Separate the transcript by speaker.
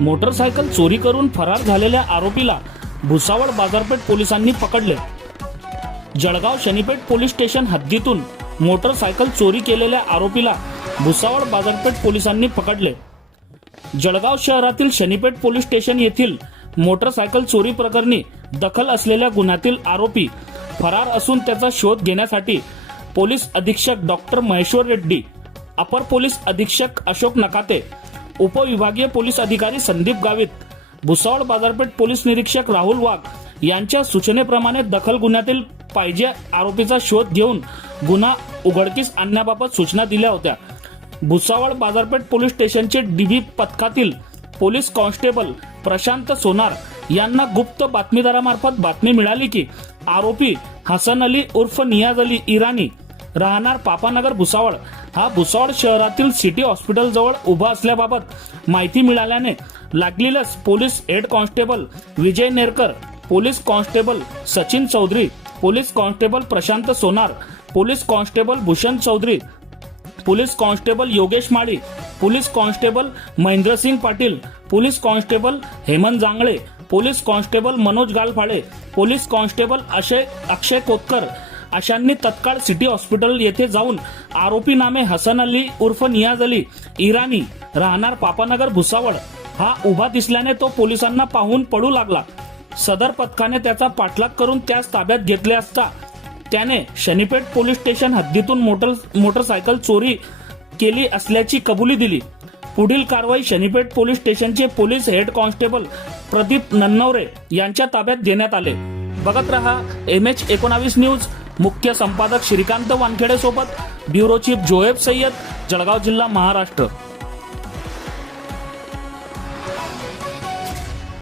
Speaker 1: Motorcycle चोरी करून फरार झालेल्या आरोपीला भुसावळ बाजारपेठ पोलिसांनी पकडले. जळगाव शनीपेठ पोलीस स्टेशन हद्दीतून मोटरसायकल चोरी केलेल्या आरोपीला भुसावळ बाजारपेठ पोलिसांनी पकडले. जळगाव शहरातील शनीपेठ पोलीस स्टेशन येथील मोटरसायकल चोरी प्रकरणी दखल असलेल्या गुन्ह्यातील आरोपी फरार असून त्याचा शोध घेण्यासाठी पोलीस अधीक्षक डॉक्टर महेश्वर रेड्डी अपर पोलीस अधीक्षक अशोक नकाते उपविभागीय पोलीस अधिकारी संदीप गावित भुसावळ बाजारपेठ पोलीस निरीक्षक राहुल वाघ यांच्या सूचनेप्रमाणे दखल गुन्ह्यातील पाहिजे आरोपीचा शोध घेऊन गुन्हा उघडकीस आणण्याबाबत सूचना दिल्या होत्या. भुसावळ बाजारपेठ पोलीस स्टेशनचे डीबी पथकातील पोलीस कॉन्स्टेबल प्रशांत सोनार यांना गुप्त बातमीदारामार्फत बातमी मिळाली की आरोपी हसन अली उर्फ नियाज अली इराणी राहणार पापानगर भुसावळ. हा भुसावळ शहरातील सिटी हॉस्पिटल जवळ उभा असल्याबाबत माहिती मिळाल्याने लागलेलंच police head constable Vijay Nerkar police constable Sachin Chaudhari police constable Prashant Sonar police constable Bhushan Chaudhari police constable Yogesh Mali police constable Mahendrasing Patil police constable Hemant Jangale police constable Manoj Galphale police constable Akshay Akshay Kotkar अशांनी तत्काळ city hospital येथे जाऊन आरोपी नामे हसन अली उर्फ नियाज अली इराणी राहणार पापानगर भुसावळ हा उभा दिसल्याने तो पोलिसांना पाहून पडू लागला. सदर पथकाने त्याचा पाठलाग करून त्यास ताब्यात घेतले असता त्याने शनीपेठ पोलीस स्टेशन हद्दीतून मोटर मोटरसायकल चोरी केली असल्याची कबुली दिली. पुढील कारवाई शनीपेठ पोलीस स्टेशनचे police head constable Pradeep Nannaware यांच्या ताब्यात देण्यात आले. बघत रहा एम एच एकोणावीस न्यूज. मुख्य संपादक श्रीकांत वानखेडे सोबत ब्युरो चीफ जोहेब सय्यद जळगाव जिल्हा महाराष्ट्र.